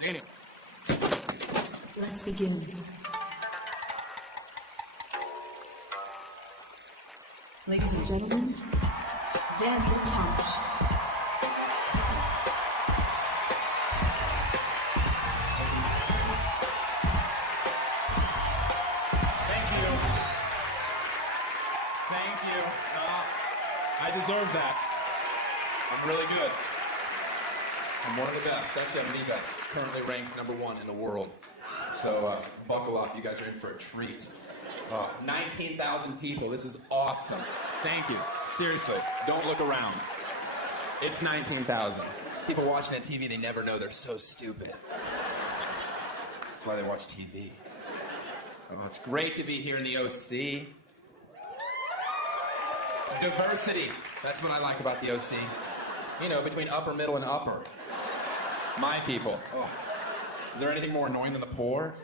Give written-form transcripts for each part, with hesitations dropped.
Danny. Let's begin. Ladies and gentlemen, Daniel Tosh. Thank you. I deserve that. I'm really good. I'm one of the best. Actually, I'm the best. Currently ranked #1 in the world. So buckle up. You guys are in for a treat. 19,000 people. This is awesome. Thank you. Seriously, don't look around. It's 19,000. People watching on TV, they never know they're so stupid. That's why they watch TV. Oh, it's great to be here in the OC. Diversity. That's what I like about the OC. You know, between upper, middle, and upper. My people. Oh. Is there anything more annoying than the poor?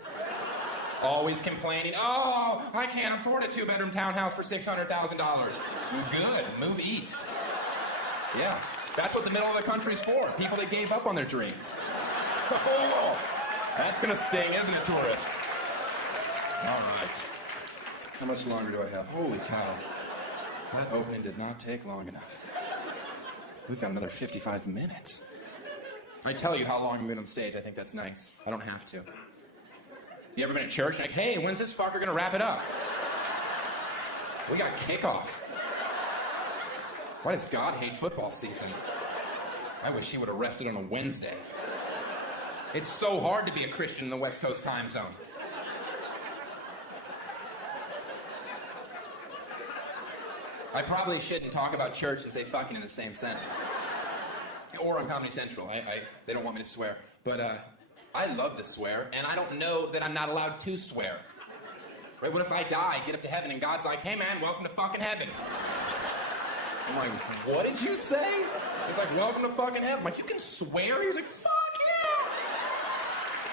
Always complaining, oh, I can't afford a 2-bedroom townhouse for $600,000. Good, move east. Yeah, that's what the middle of the country's for. People that gave up on their dreams. Oh, that's gonna sting, isn't it, tourist? All right. How much longer do I have? Holy cow. That opening did not take long enough. We've got another 55 minutes. I tell you how long I've been on stage. I think that's nice. I don't have to. You ever been at church like, hey, when's this fucker gonna wrap it up? We got kickoff. Why does God hate football season? I wish he would have rested on a Wednesday. It's so hard to be a Christian in the West Coast time zone. I probably shouldn't talk about church and say fucking in the same sentence. Or on Comedy Central. They don't want me to swear. But I love to swear, and I don't know that I'm not allowed to swear. Right? What if I die, get up to heaven, and God's like, hey man, welcome to fucking heaven. I'm like, what did you say? He's like, welcome to fucking heaven. I'm like, you can swear? He's like, fuck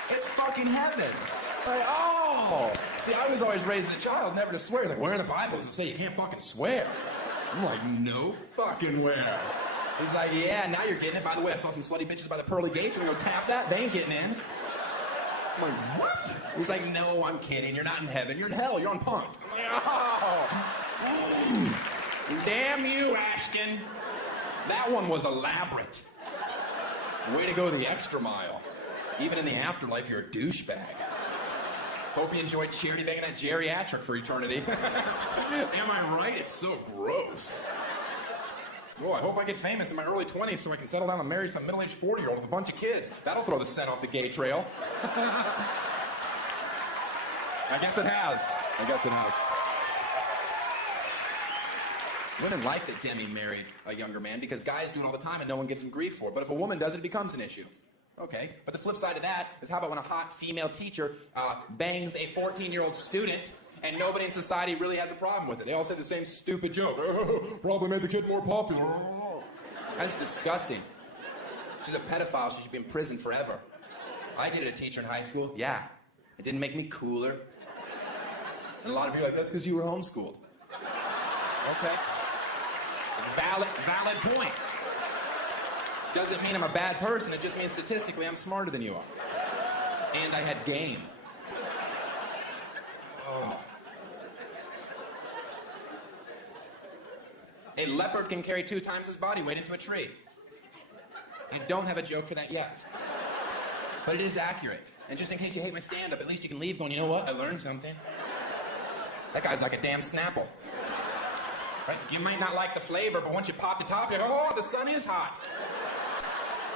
yeah! It's fucking heaven. Like, oh! See, I was always raised as a child never to swear. He's like, where in the Bible does it say you can't fucking swear? I'm like, no fucking where. He's like, yeah, now you're getting it. By the way, I saw some slutty bitches by the pearly gates. We're gonna go tap that. They ain't getting in. I'm like, what? He's like, no, I'm kidding. You're not in heaven. You're in hell. You're on punked. I'm like, oh. Damn you, Ashton. That one was elaborate. Way to go the extra mile. Even in the afterlife, you're a douchebag. Hope you enjoyed charity banging that geriatric for eternity. Am I right? It's so gross. Oh, I hope I get famous in my early 20s so I can settle down and marry some middle-aged 40-year-old with a bunch of kids. That'll throw the scent off the gay trail. I guess it has. I guess it has. Women like that Demi married a younger man because guys do it all the time and no one gives them grief for it. But if a woman does it, it becomes an issue. Okay, but the flip side of that is how about when a hot female teacher bangs a 14-year-old student and nobody in society really has a problem with it. They all say the same stupid joke. Probably made the kid more popular. That's disgusting. She's a pedophile. She should be in prison forever. I dated a teacher in high school. Yeah, it didn't make me cooler. And a lot of you are like, that's because you were homeschooled. Okay. Valid point. Doesn't mean I'm a bad person. It just means statistically I'm smarter than you are. And I had game. Oh. A leopard can carry 2 times his body weight into a tree. I don't have a joke for that yet. But it is accurate. And just in case you hate my stand-up, at least you can leave going, you know what? I learned something. That guy's like a damn Snapple. Right? You might not like the flavor, but once you pop the top, you're like, oh, the sun is hot.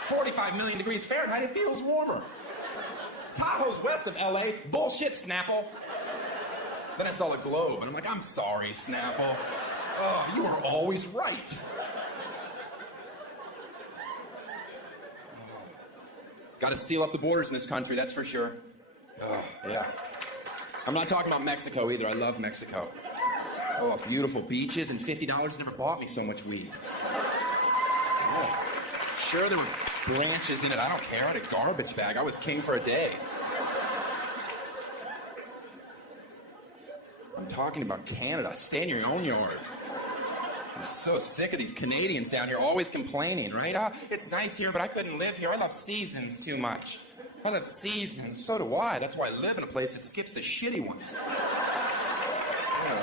45 million degrees Fahrenheit, it feels warmer. Tahoe's west of LA, bullshit, Snapple. Then I saw the globe, and I'm like, I'm sorry, Snapple. Oh, you are always right. Got to seal up the borders in this country, that's for sure. Oh, yeah. I'm not talking about Mexico either. I love Mexico. Oh, beautiful beaches and $50 never bought me so much weed. Oh, sure, there were branches in it. I don't care. I had a garbage bag. I was king for a day. I'm talking about Canada. Stay in your own yard. I'm so sick of these Canadians down here always complaining, right? It's nice here, but I couldn't live here. I love seasons too much. I love seasons. So do I. That's why I live in a place that skips the shitty ones. Yeah.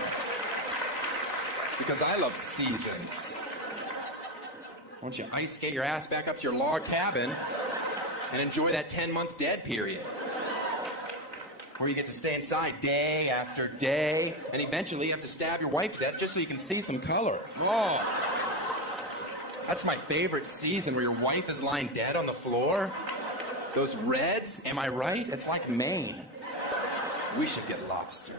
Because I love seasons. Why don't you ice skate your ass back up to your log cabin and enjoy that 10-month dead period? Where you get to stay inside day after day, and eventually you have to stab your wife to death just so you can see some color. Oh. That's my favorite season, where your wife is lying dead on the floor. Those reds, am I right? It's like Maine. We should get lobster.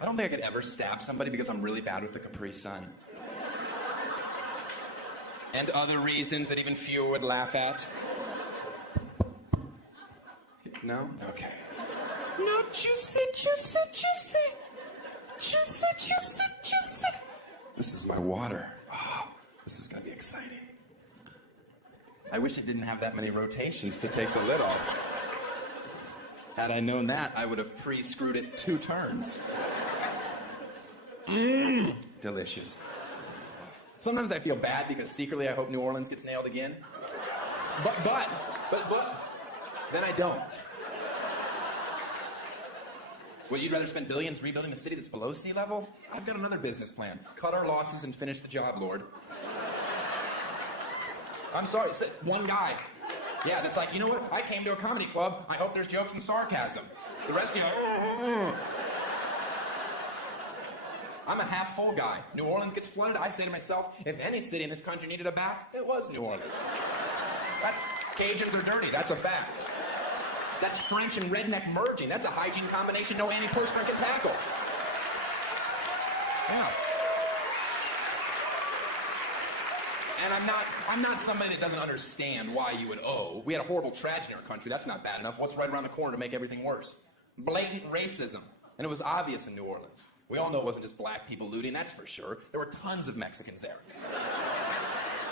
I don't think I could ever stab somebody because I'm really bad with the Capri Sun. And other reasons that even few would laugh at. No? Okay. No, juicy, juicy, juicy. Juicy, juicy, juicy. This is my water. Oh, this is gonna be exciting. I wish it didn't have that many rotations to take the lid off. Had I known that, I would have pre-screwed it 2 turns. Mmm, delicious. Sometimes I feel bad because secretly I hope New Orleans gets nailed again. But, then I don't. Well, you'd rather spend billions rebuilding a city that's below sea level? I've got another business plan. Cut our losses and finish the job, Lord. I'm sorry, one guy. Yeah, that's like, you know what? I came to a comedy club. I hope there's jokes and sarcasm. The rest of you, I'm a half-full guy. New Orleans gets flooded. I say to myself, if any city in this country needed a bath, it was New Orleans. Cajuns are dirty. That's a fact. That's French and redneck merging. That's a hygiene combination no anti-postman can tackle. Yeah. And I'm not somebody that doesn't understand why you would owe. We had a horrible tragedy in our country. That's not bad enough. What's right around the corner to make everything worse? Blatant racism. And it was obvious in New Orleans. We all know it wasn't just black people looting, that's for sure. There were tons of Mexicans there.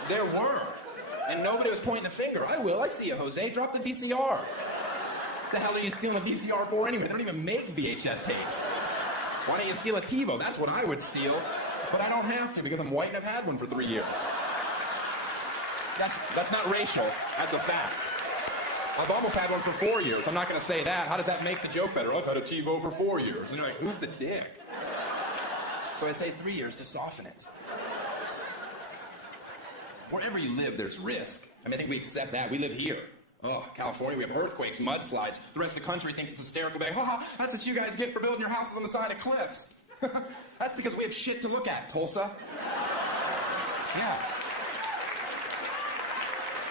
There were. And nobody was pointing the finger. I will. I see you, Jose. Drop the VCR. What the hell are you stealing a VCR for anyway? They don't even make VHS tapes. Why don't you steal a TiVo? That's what I would steal. But I don't have to because I'm white and I've had one for 3 years. That's not racial. That's a fact. I've almost had one for 4 years. I'm not going to say that. How does that make the joke better? I've had a TiVo for 4 years. And you're like, who's the dick? So I say 3 years to soften it. Wherever you live, there's risk. I think we accept that. We live here. Oh, California, we have earthquakes, mudslides. The rest of the country thinks it's hysterical. Like, that's what you guys get for building your houses on the side of cliffs. That's because we have shit to look at, Tulsa. Yeah.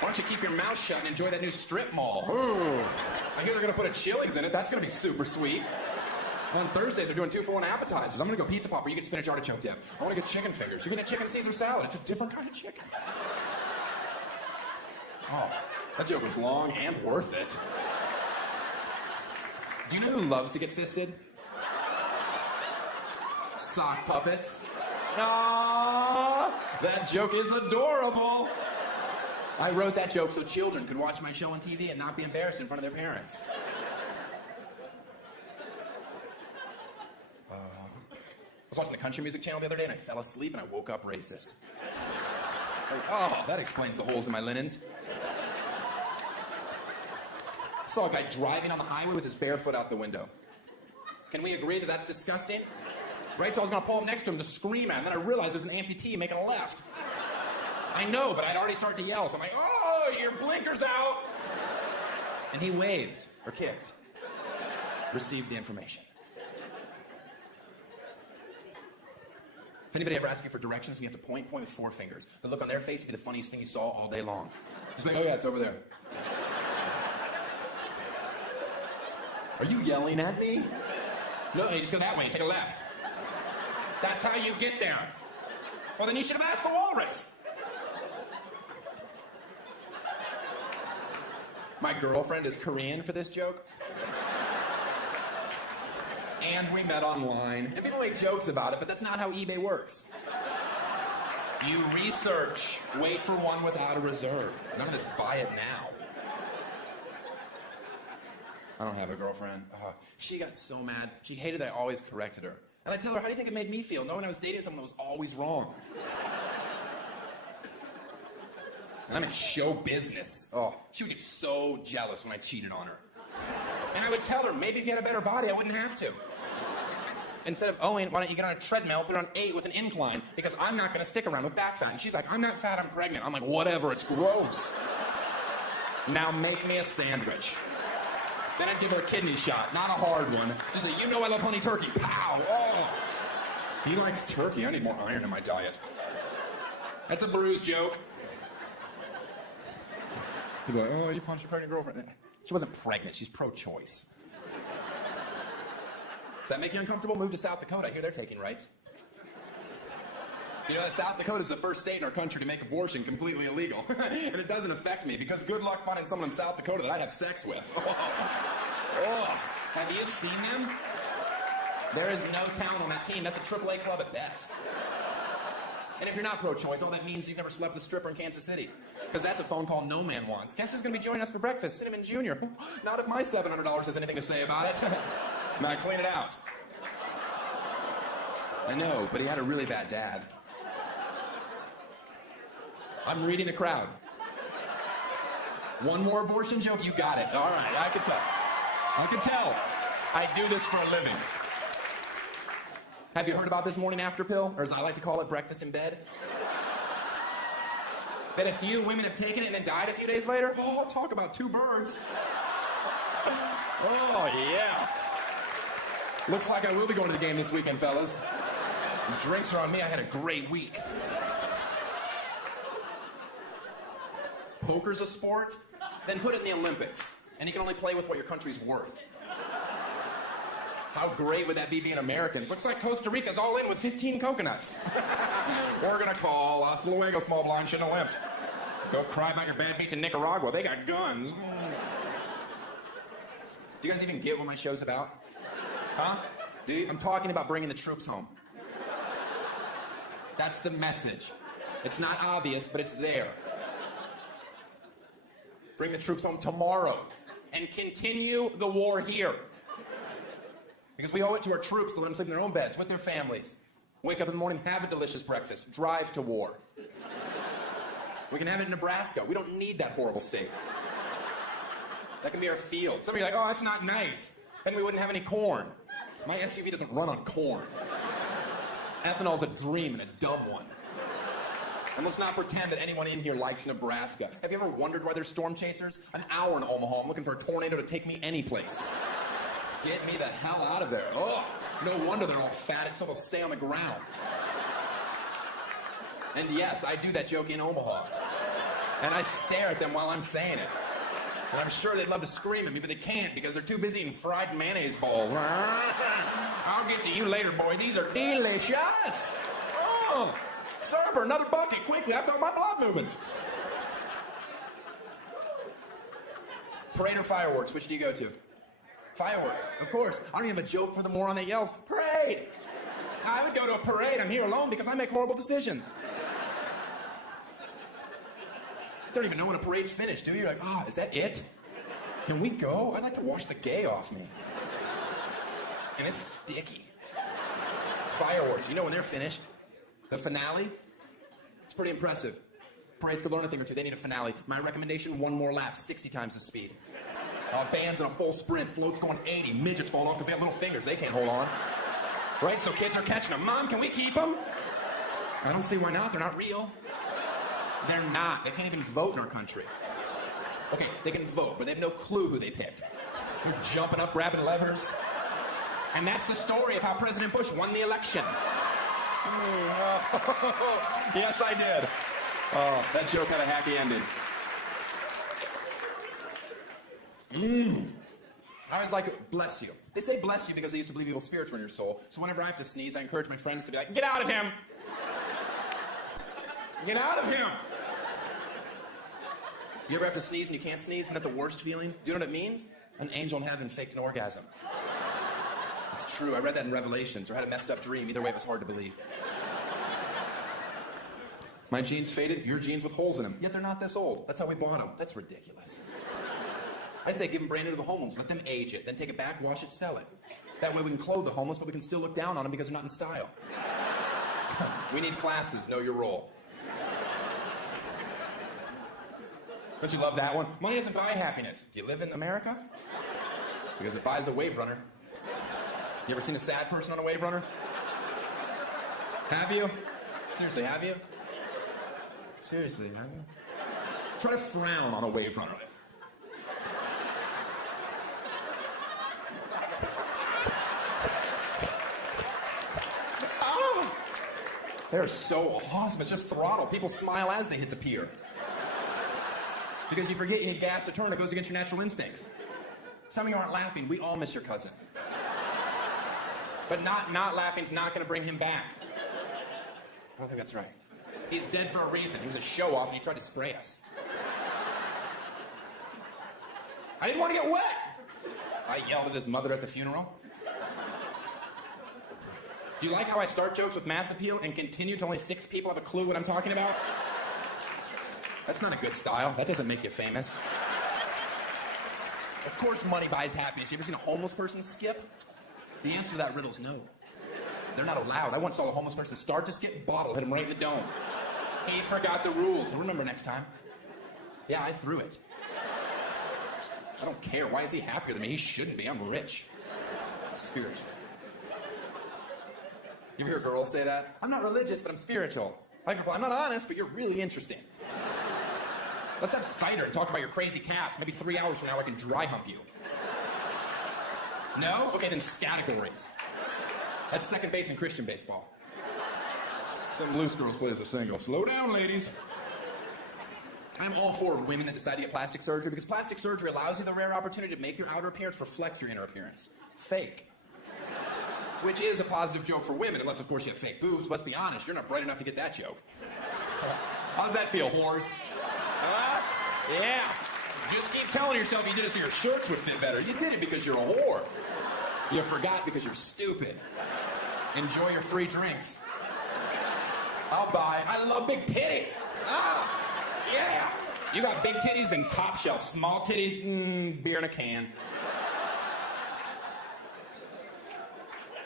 Why don't you keep your mouth shut and enjoy that new strip mall? Ooh. I hear they're going to put a Chili's in it. That's going to be super sweet. On Thursdays, they're doing 2-for-1 appetizers. I'm going to go pizza popper. You get spinach artichoke dip. I want to get chicken fingers. You're going to get chicken Caesar salad. It's a different kind of chicken. Oh, that joke was long and worth it. Do you know who loves to get fisted? Sock puppets. Aww, that joke is adorable. I wrote that joke so children could watch my show on TV and not be embarrassed in front of their parents. I was watching the country music channel the other day and I fell asleep and I woke up racist. It's like, oh, that explains the holes in my linens. I saw a guy driving on the highway with his bare foot out the window. Can we agree that that's disgusting? Right, so I was gonna pull up next to him to scream at him, and then I realized there was an amputee making a left. I know, but I'd already started to yell, so I'm like, oh, your blinker's out! And he waved, or kicked. Received the information. If anybody ever asks you for directions, you have to point with 4 fingers. The look on their face would be the funniest thing you saw all day long. Just like, oh yeah, it's over there. Are you yelling at me? No, you just go that way and take a left. That's how you get there. Well, then you should have asked the walrus. My girlfriend is Korean for this joke. And we met online. And people make jokes about it, but that's not how eBay works. You research, wait for one without a reserve. None of this buy it now. I don't have a girlfriend. She got so mad. She hated that I always corrected her. And I tell her, how do you think it made me feel knowing I was dating someone that was always wrong? And I'm in show business. Oh, she would get so jealous when I cheated on her. And I would tell her, maybe if you had a better body, I wouldn't have to. Instead of, Owen, why don't you get on a treadmill, put it on 8 with an incline, because I'm not gonna stick around with back fat. And she's like, I'm not fat, I'm pregnant. I'm like, whatever, it's gross. Now make me a sandwich. Then I'd give her a kidney shot, not a hard one. Just say, you know I love honey turkey. Pow! Oh! He likes turkey. I need more iron in my diet. That's a bruise joke. People are like, oh, you punched your pregnant girlfriend. She wasn't pregnant. She's pro-choice. Does that make you uncomfortable? Move to South Dakota. I hear they're taking rights. You know that South Dakota is the first state in our country to make abortion completely illegal. And it doesn't affect me, because good luck finding someone in South Dakota that I'd have sex with. Oh. Have you seen them? There is no talent on that team. That's a AAA club at best. And if you're not pro-choice, all that means you've never slept with a stripper in Kansas City. Because that's a phone call no man wants. Guess who's going to be joining us for breakfast? Cinnamon Jr. Not if my $700 has anything to say about it. Now clean it out. I know, but he had a really bad dad. I'm reading the crowd. One more abortion joke? You got it. All right, I can tell. I can tell. I do this for a living. Have you heard about this morning after pill? Or as I like to call it, breakfast in bed? That a few women have taken it and then died a few days later? Oh, talk about two birds. Oh, yeah. Looks like I will be going to the game this weekend, fellas. Drinks are on me. I had a great week. Poker's a sport? Then put it in the Olympics. And you can only play with what your country's worth. How great would that be being Americans? Looks like Costa Rica's all in with 15 coconuts. We're gonna call hasta luego, small blind, shouldn't have limped. Go cry about your bad beat to Nicaragua. They got guns. Do you guys even get what my show's about? Huh? Do you? I'm talking about bringing the troops home. That's the message. It's not obvious, but it's there. Bring the troops home tomorrow and continue the war here. Because we owe it to our troops to let them sleep in their own beds with their families. Wake up in the morning, have a delicious breakfast, drive to war. We can have it in Nebraska. We don't need that horrible state. That can be our field. Some of you are like, oh, that's not nice. Then we wouldn't have any corn. My SUV doesn't run on corn. Ethanol's a dream and a dumb one. And let's not pretend that anyone in here likes Nebraska. Have you ever wondered why there's storm chasers? An hour in Omaha, I'm looking for a tornado to take me any place. Get me the hell out of there. Oh, no wonder they're all fat, so they'll stay on the ground. And yes, I do that joke in Omaha. And I stare at them while I'm saying it. And I'm sure they'd love to scream at me, but they can't because they're too busy eating fried mayonnaise balls. I'll get to you later, boy. These are delicious. Oh, server, another bucket, quickly. I felt my blood moving. Parade or fireworks, which do you go to? Fireworks, of course. I don't even have a joke for the moron that yells, parade! I would go to a parade. I'm here alone because I make horrible decisions. Don't even know when a parade's finished, do you? You're like, oh, is that it? Can we go? I'd like to wash the gay off me. And it's sticky. Fireworks, you know when they're finished? The finale? It's pretty impressive. Parades could learn a thing or two. They need a finale. My recommendation, one more lap, 60 times the speed. Bands in a full sprint, floats going 80, midgets falling off because they have little fingers, they can't hold on. Right, so kids are catching them. Mom, can we keep them? I don't see why not, they're not real. They're not, they can't even vote in our country. Okay, they can vote, but they have no clue who they picked. You're jumping up, grabbing levers. And that's the story of how President Bush won the election. Yes, I did. Oh, that joke had a happy ending. I was like, bless you. They say bless you because they used to believe evil spirits were in your soul. So whenever I have to sneeze, I encourage my friends to be like, get out of him! Get out of him! You ever have to sneeze and you can't sneeze? Isn't that the worst feeling? Do you know what it means? An angel in heaven faked an orgasm. It's true. I read that in Revelations, or had a messed up dream. Either way, it was hard to believe. My jeans faded, your jeans with holes in them. Yet they're not this old. That's how we bought them. That's ridiculous. I say give them brand new to the homeless. Let them age it. Then take it back, wash it, sell it. That way we can clothe the homeless, but we can still look down on them because they're not in style. We need classes. Know your role. Don't you love that one? Money doesn't buy happiness. Do you live in America? Because it buys a wave runner. You ever seen a sad person on a wave runner? Have you? Seriously, have you? Seriously, have you? Try to frown on a wave runner. Oh, they're so awesome. It's just throttle. People smile as they hit the pier. Because you forget you need gas to turn. It goes against your natural instincts. Some of you aren't laughing. We all miss your cousin. But not laughing's not going to bring him back. I don't think that's right. He's dead for a reason. He was a show-off and he tried to spray us. I didn't want to get wet. I yelled at his mother at the funeral. Do you like how I start jokes with mass appeal and continue till only 6 people have a clue what I'm talking about? That's not a good style. That doesn't make you famous. Of course money buys happiness. You ever seen a homeless person skip? The answer to that riddle is no. They're not allowed. I once saw a homeless person start to skip, bottle hit him right in the dome. He forgot the rules. I'll remember next time. Yeah, I threw it. I don't care. Why is he happier than me? He shouldn't be. I'm rich. Spiritual. You ever hear girls say that? I'm not religious, but I'm spiritual. I'm not honest, but you're really interesting. Let's have cider and talk about your crazy cats. Maybe 3 hours from now I can dry hump you. No? Okay, then categories. That's second base in Christian baseball. Some loose girls play as a single. Slow down, ladies. I'm all for women that decide to get plastic surgery because plastic surgery allows you the rare opportunity to make your outer appearance reflect your inner appearance. Fake. Which is a positive joke for women, unless, of course, you have fake boobs. Let's be honest, you're not bright enough to get that joke. How's that feel, whores? Yeah. Just keep telling yourself you did it so your shirts would fit better. You did it because you're a whore. You forgot because you're stupid. Enjoy your free drinks. I'll buy. I love big titties. Yeah. You got big titties, then top shelf. Small titties, beer in a can.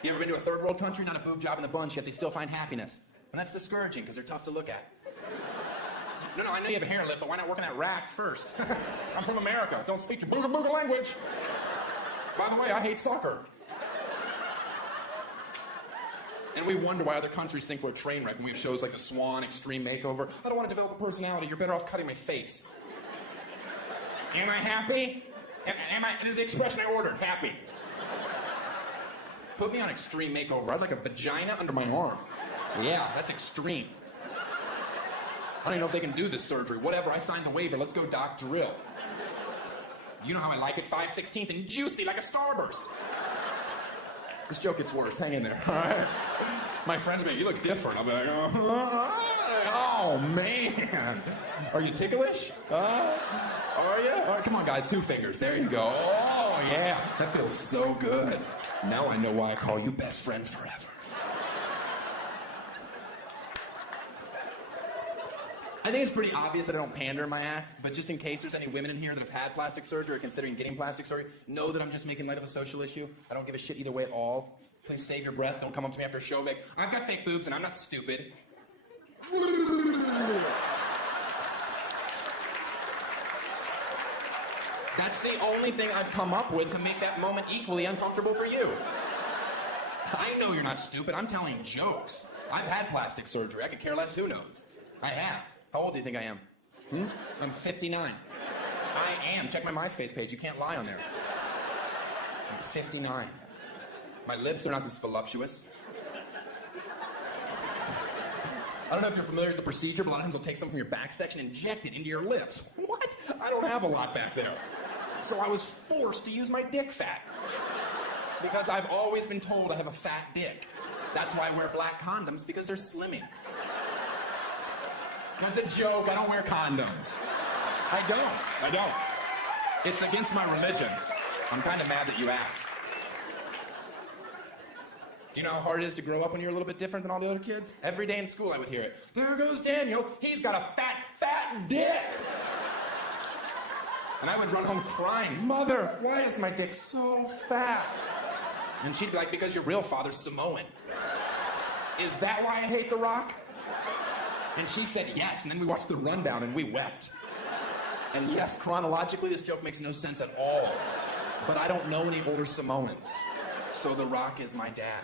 You ever been to a third world country? Not a boob job in the bunch, yet they still find happiness. And that's discouraging because they're tough to look at. No, I know you have a hair lip, but why not work on that rack first? I'm from America. Don't speak your booga booga language. By the way, I hate soccer. And we wonder why other countries think we're a train wreck when we have shows like The Swan, Extreme Makeover. I don't want to develop a personality. You're better off cutting my face. Am I happy? Is the expression I ordered happy? Put me on Extreme Makeover. I'd like a vagina under my arm. Yeah, that's extreme. I don't even know if they can do this surgery. Whatever, I signed the waiver. Let's go, doc, drill. You know how I like it, 5/16 and juicy like a starburst. This joke gets worse. Hang in there, all right? My friends be like, you look different. I'll be like, oh, man. Are you ticklish? Are you? All right, come on, guys, 2 fingers. There you go. Oh, yeah. That feels so good. Now I know why I call you best friend forever. I think it's pretty obvious that I don't pander in my act, but just in case there's any women in here that have had plastic surgery or considering getting plastic surgery, know that I'm just making light of a social issue. I don't give a shit either way at all. Please save your breath. Don't come up to me after a show like, I've got fake boobs and I'm not stupid. That's the only thing I've come up with to make that moment equally uncomfortable for you. I know you're not stupid. I'm telling jokes. I've had plastic surgery. I could care less. Who knows? I have. How old do you think I am? I'm 59. I am. Check my MySpace page. You can't lie on there. I'm 59. My lips are not this voluptuous. I don't know if you're familiar with the procedure, but a lot of times they'll take something from your back section and inject it into your lips. What? I don't have a lot back there. So I was forced to use my dick fat. Because I've always been told I have a fat dick. That's why I wear black condoms, because they're slimming. That's a joke. I don't wear condoms. I don't. It's against my religion. I'm kind of mad that you asked. Do you know how hard it is to grow up when you're a little bit different than all the other kids? Every day in school I would hear it. There goes Daniel. He's got a fat dick. And I would run home crying, Mother, why is my dick so fat? And she'd be like, because your real father's Samoan. Is that why I hate The Rock? And she said yes, and then we watched The Rundown and we wept. And yes, chronologically, this joke makes no sense at all. But I don't know any older Samoans. So The Rock is my dad.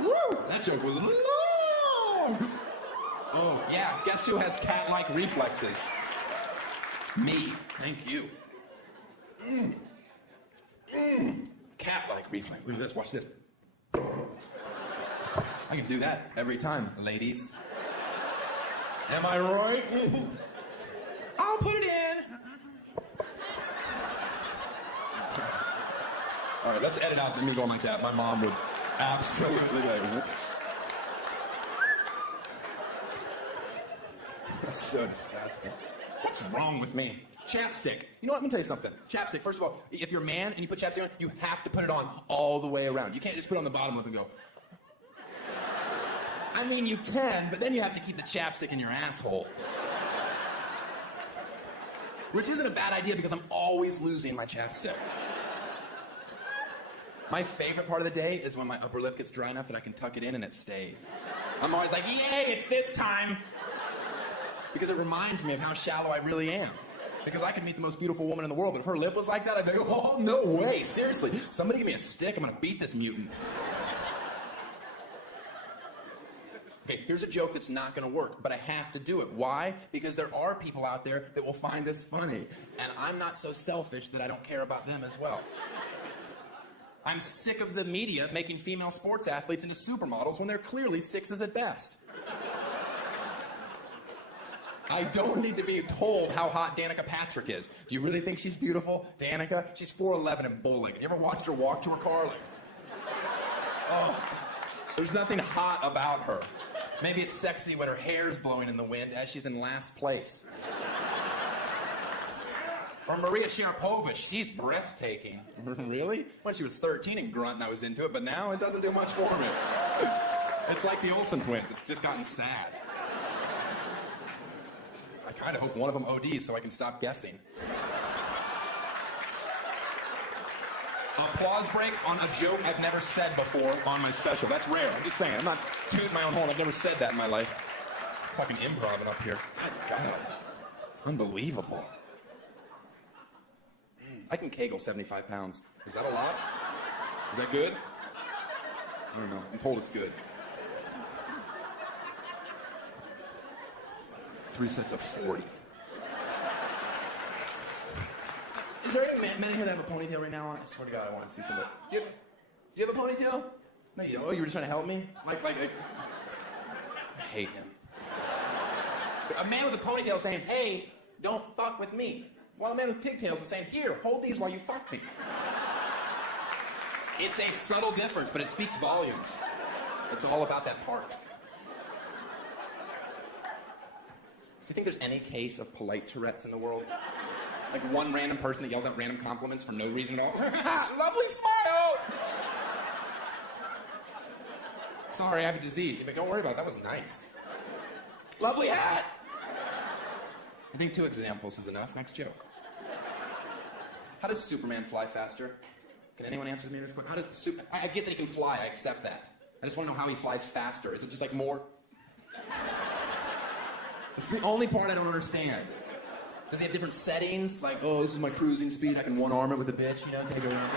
Woo! That joke was long! Oh, yeah, guess who has cat-like reflexes? Me. Thank you. Cat-like reflex. Look at this, watch this. I can do that every time, ladies. Am I right? I'll put it in. All right, let's edit out the me going like that. My mom would absolutely like. That's so disgusting. What's wrong with me? Chapstick. You know what? Let me tell you something. Chapstick, first of all, if you're a man and you put chapstick on, you have to put it on all the way around. You can't just put it on the bottom lip and go. I mean, you can, but then you have to keep the chapstick in your asshole. Which isn't a bad idea because I'm always losing my chapstick. My favorite part of the day is when my upper lip gets dry enough that I can tuck it in and it stays. I'm always like, yay, it's this time. Because it reminds me of how shallow I really am. Because I could meet the most beautiful woman in the world, but if her lip was like that, I'd be like, oh, no way, seriously. Somebody give me a stick, I'm gonna beat this mutant. Okay, here's a joke that's not gonna work, but I have to do it. Why? Because there are people out there that will find this funny, and I'm not so selfish that I don't care about them as well. I'm sick of the media making female sports athletes into supermodels when they're clearly sixes at best. I don't need to be told how hot Danica Patrick is. Do you really think she's beautiful? Danica? She's 4'11" and bull-legged. You ever watched her walk to her car? Like, oh, there's nothing hot about her. Maybe it's sexy when her hair's blowing in the wind as she's in last place. Or Maria Sharapova, she's breathtaking. Really? When she was 13 and grunting, I was into it, but now it doesn't do much for me. It's like the Olsen twins. It's just gotten sad. I kind of hope one of them ODs so I can stop guessing. Applause break on a joke I've never said before on my special. That's rare. I'm just saying. I'm not tooting my own horn. I've never said that in my life. Fucking improv up here. God. It's unbelievable. I can kegel 75 pounds. Is that a lot? Is that good? I don't know. I'm told it's good. 3 sets of 40. Is there any men here that have a ponytail right now? I swear to God, I want to see somebody. Do you have a ponytail? No, you don't. Oh, you were just trying to help me? Like, I hate him. A man with a ponytail saying, hey, don't fuck with me. While a man with pigtails is saying, here, hold these while you fuck me. It's a subtle difference, but it speaks volumes. It's all about that part. Do you think there's any case of polite Tourette's in the world? Like one random person that yells out random compliments for no reason at all? Lovely smile! Sorry, I have a disease. But don't worry about it. That was nice. Lovely hat! I think 2 examples is enough. Next joke. How does Superman fly faster? Can anyone answer me this question? How does I get that he can fly. I accept that. I just want to know how he flies faster. Is it just like more? This is the only part I don't understand. Does he have different settings? Like, oh, this is my cruising speed. I can one-arm it with a bitch, you know, take it over.